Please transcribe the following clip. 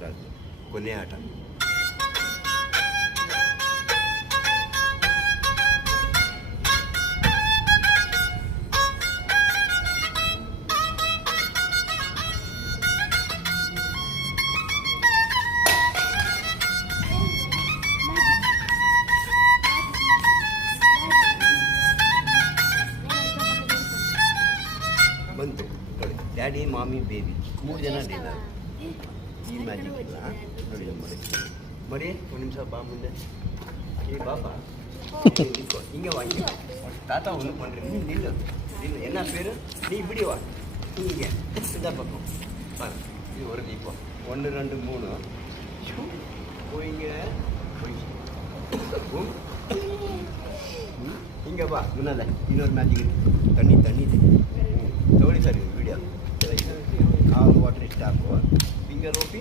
ಪವಿತ್ರ ಕೊನೆ ಆಟ. ಬಂತು ನೋಡಿ, ಡ್ಯಾಡಿ ಮಾಮಿ ಬೇಬಿ 3 ಜನ ಇದ್ದಾರೆ. ಈ ಮ್ಯಾಜಿಕ್ ಇಲ್ಲ ನೋಡಿ. ಮರಿ ಒಂದು ನಿಮಿಷ ಬಾ ಮುಂದೆ. ಈ ಬಾಬಾ ಹಿಂಗೆ வாங்கி தாத்தா ஒன்று பண்ணுறேன். நில்லு நில்லு. என்ன பேர்? நீ இப்படி வா. இங்கே இந்த பக்கம் பாரு. இது ஒரு இப்போ 1 2 3 போயிங்க போய் இங்கே ಬಾ. ಮುನ್ನಲ್ಲ ಇನ್ನೊಂದು ಮ್ಯಾಜಿಕ್ ತಣ್ಣಿ ತಗೊಳ್ಳಿ ಸರ್. ವಿಡಿಯೋ ಕಾಲು ವಾಟರ್ ಇಷ್ಟು ಹಾಕುವ. ಫಿಂಗರ್ ಓಪಿ